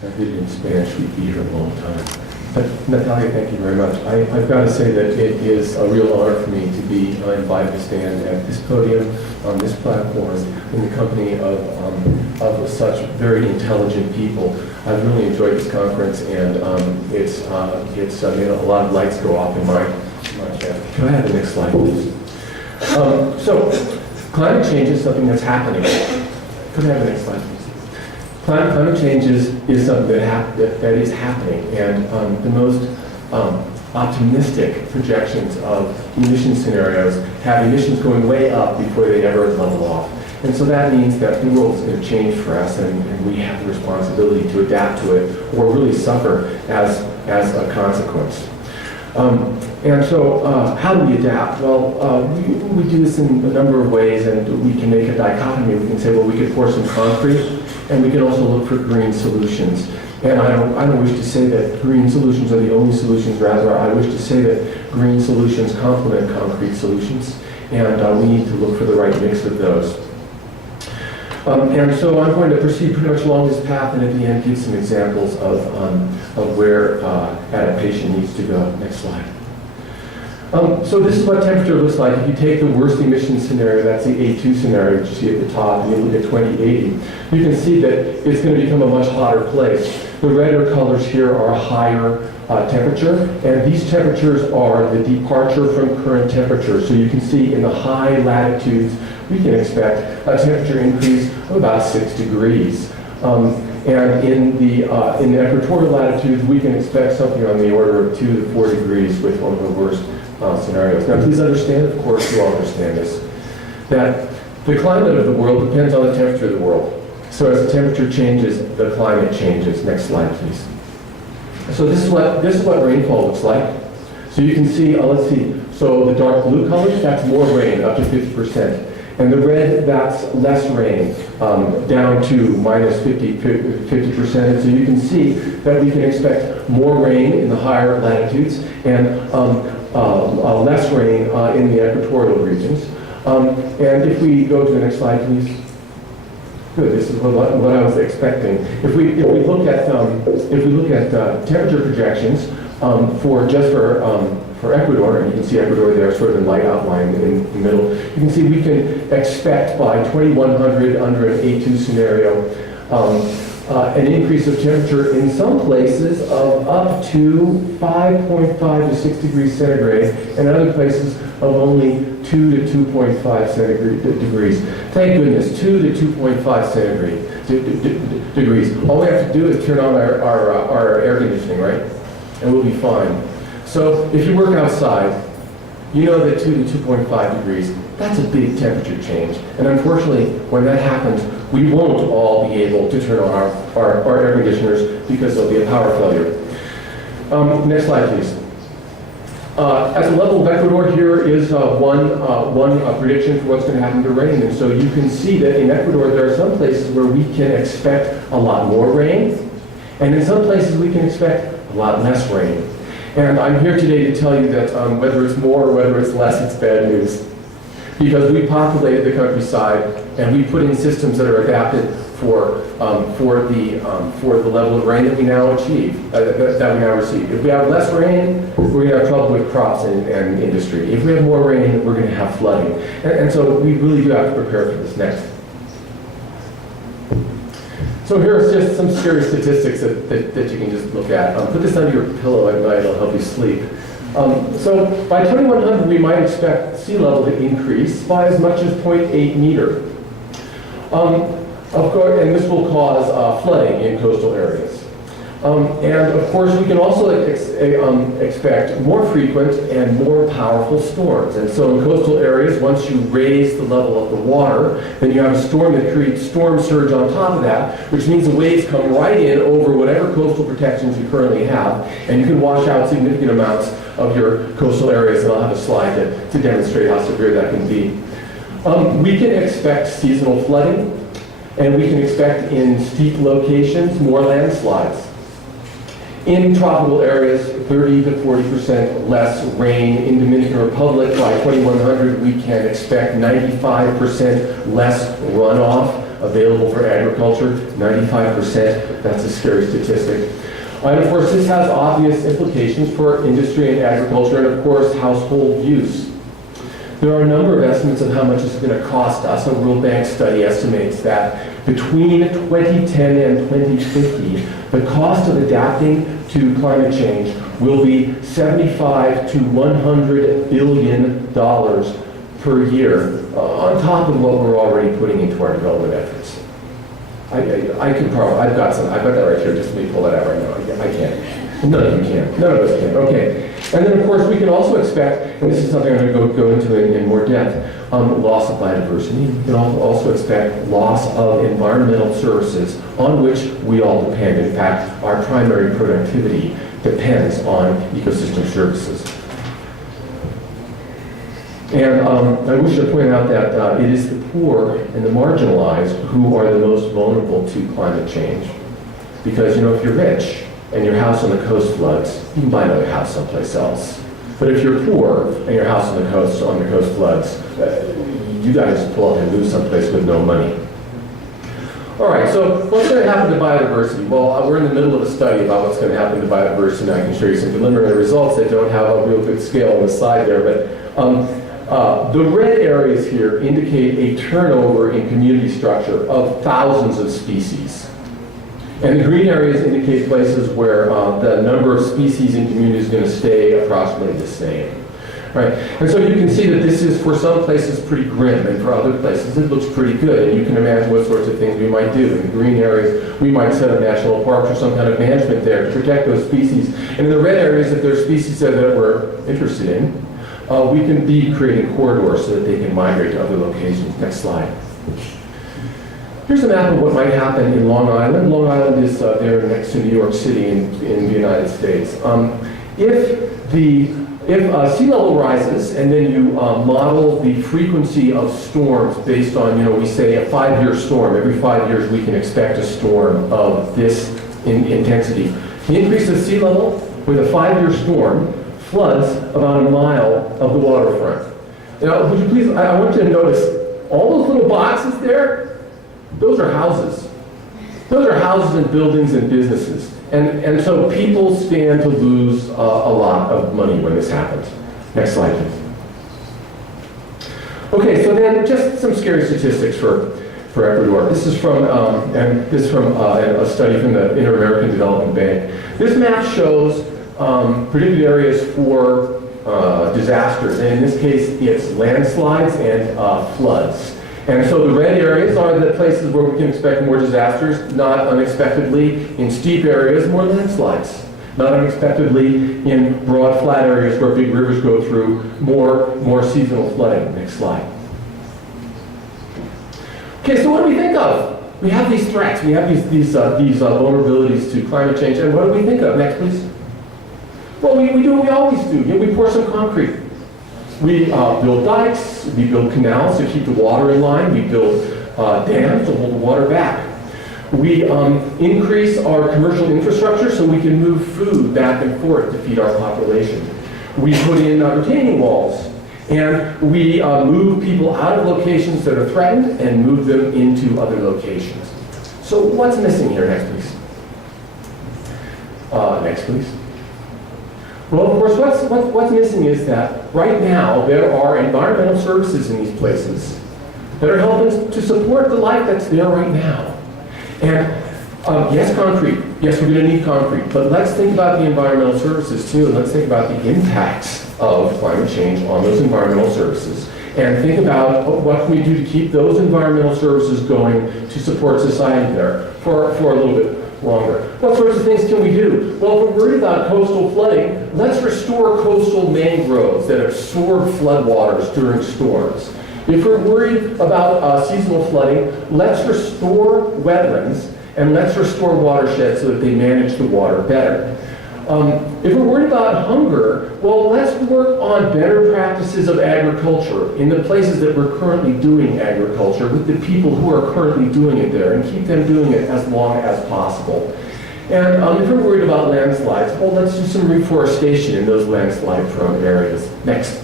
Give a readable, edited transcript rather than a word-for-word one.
I did it in Spanish, we'd be here a long time. But Natalia, thank you very much. I've got to say that it is a real honor for me to be invited to stand at this podium, on this platform, in the company of such very intelligent people. I've really enjoyed this conference, and it's made a lot of lights go off in my chest. Can I have the next slide, please? So, climate change is something that's happening. Could I have the next slide, please? Climate change is something that is happening, and the most optimistic projections of emission scenarios have emissions going way up before they ever level off. And so that means that the world is going to change for us, and we have the responsibility to adapt to it or really suffer as a consequence. And so how do we adapt? Well, we do this in a number of ways, and we can make a dichotomy. We can say, well, we could pour some concrete, and we can also look for green solutions. And I don't wish to say that green solutions are the only solutions. Rather, I wish to say that green solutions complement concrete solutions, and we need to look for the right mix of those. And so I'm going to proceed pretty much along this path, and at the end give some examples of where adaptation needs to go. Next slide. So this is what temperature looks like. If you take the worst emission scenario, that's the A2 scenario that you see at the top, and you look at 2080, you can see that it's going to become a much hotter place. The redder colors here are higher temperature, and these temperatures are the departure from current temperature. So you can see in the high latitudes, we can expect a temperature increase of about 6 degrees. And in the equatorial latitudes, we can expect something on the order of 2 to 4 degrees with one of the worst scenarios. Now, please understand, of course, you all understand this, that the climate of the world depends on the temperature of the world. So as the temperature changes, the climate changes. Next slide, please. So this is what rainfall looks like. So you can see, let's see, so the dark blue colors, that's more rain, up to 50%. And the red, that's less rain, down to minus 50%. So you can see that we can expect more rain in the higher latitudes and less rain in the equatorial regions. And if we go to the next slide, please. Good. This is what I was expecting. If we look at temperature projections for Ecuador, and you can see Ecuador there, sort of in light outline in the middle. You can see we can expect by 2100 under an A2 scenario an increase of temperature in some places of up to 5.5 to 6 degrees centigrade, and other places of only 2 to 2.5 centigrade degrees. Thank goodness, 2 to 2.5 centigrade degrees. All we have to do is turn on our air conditioning, right? And we'll be fine. So if you work outside, you know that 2 to 2.5 degrees, that's a big temperature change. And unfortunately, when that happens, we won't all be able to turn on our air conditioners because there'll be a power failure. Next slide, please. At the level of Ecuador, here is one prediction for what's going to happen to rain. And so you can see that in Ecuador, there are some places where we can expect a lot more rain, and in some places we can expect a lot less rain. And I'm here today to tell you that whether it's more or whether it's less, it's bad news. Because we populated the countryside and we put in systems that are adapted for the level of rain that we now achieve, that we now receive. If we have less rain, we're going to have trouble with crops and industry. If we have more rain, we're going to have flooding. And so we really do have to prepare for this next. So here's just some scary statistics that you can just look at. Put this under your pillow at night, it'll help you sleep. So by 2100, we might expect sea level to increase by as much as 0.8 meter. Of course, and this will cause flooding in coastal areas. And of course, we can also expect more frequent and more powerful storms. And so in coastal areas, once you raise the level of the water, then you have a storm that creates storm surge on top of that, which means the waves come right in over whatever coastal protections you currently have, and you can wash out significant amounts of your coastal areas. And I'll have a slide to demonstrate how severe that can be. We can expect seasonal flooding, and we can expect in steep locations more landslides. In tropical areas, 30 to 40% less rain. In Dominican Republic, by 2100, we can expect 95% less runoff available for agriculture, 95%. That's a scary statistic. And of course, this has obvious implications for industry and agriculture, and of course, household use. There are a number of estimates of how much it's going to cost us. A World Bank study estimates that between 2010 and 2050, the cost of adapting to climate change will be $75 to $100 billion per year, on top of what we're already putting into our development efforts. I could probably, I've got that right here, just let me pull that out right now. I can't. None of you can. None of us can. Okay. And then, of course, we can also expect, and this is something I'm going to go into in more depth, loss of biodiversity. We can also expect loss of environmental services on which we all depend. In fact, our primary productivity depends on ecosystem services. And I wish to point out that it is the poor and the marginalized who are the most vulnerable to climate change. Because, you know, if you're rich and your house on the coast floods, you can buy another house someplace else. But if you're poor and your house on the coast floods, you got to just pull up and move someplace with no money. All right, so what's going to happen to biodiversity? Well, we're in the middle of a study about what's going to happen to biodiversity, and I can show you some preliminary results that don't have a real good scale on the side there. But the red areas here indicate a turnover in community structure of thousands of species. And the green areas indicate places where the number of species in community is going to stay approximately the same. Right? And so you can see that this is, for some places, pretty grim, and for other places, it looks pretty good. And you can imagine what sorts of things we might do. In the green areas, we might set up national parks or some kind of management there to protect those species. And in the red areas, if there are species that we're interested in, we can be creating corridors so that they can migrate to other locations. Next slide. Here's a map of what might happen in Long Island. Long Island is there next to New York City in the United States. If sea level rises and then you model the frequency of storms based on, you know, we say a 5-year storm, every 5 years we can expect a storm of this intensity. The increase of sea level with a 5-year storm floods about a mile of the waterfront. Now, would you please, I want you to notice all those little boxes there, those are houses. Those are houses and buildings and businesses. And so people stand to lose a lot of money when this happens. Next slide, please. Okay, so then just some scary statistics for Ecuador. This is from a study from the Inter-American Development Bank. This map shows predicted areas for disasters, and in this case, it's landslides and floods. And so the red areas are the places where we can expect more disasters, not unexpectedly. In steep areas, more landslides. Not unexpectedly, in broad, flat areas where big rivers go through, more seasonal flooding. Next slide. Okay, so what do we think of? We have these threats. We have these vulnerabilities to climate change. And what do we think of? Next, please. Well, we do what we always do. You know, we pour some concrete. We build dikes, we build canals to keep the water in line, we build dams to hold the water back. We increase our commercial infrastructure so we can move food back and forth to feed our population. We put in retaining walls, and we move people out of locations that are threatened and move them into other locations. So what's missing here? Next, please. Next, please. Well, of course, what's missing is that right now there are environmental services in these places that are helping to support the life that's there right now. And yes, concrete. Yes, we're going to need concrete. But let's think about the environmental services too, and let's think about the impacts of climate change on those environmental services. And think about what can we do to keep those environmental services going to support society there for a little bit longer. What sorts of things can we do? Well, if we're worried about coastal flooding, let's restore coastal mangroves that absorb floodwaters during storms. If we're worried about seasonal flooding, let's restore wetlands and let's restore watersheds so that they manage the water better. If we're worried about hunger, well, let's work on better practices of agriculture in the places that we're currently doing agriculture with the people who are currently doing it there and keep them doing it as long as possible. And if we're worried about landslides, well, let's do some reforestation in those landslide-prone areas. Next.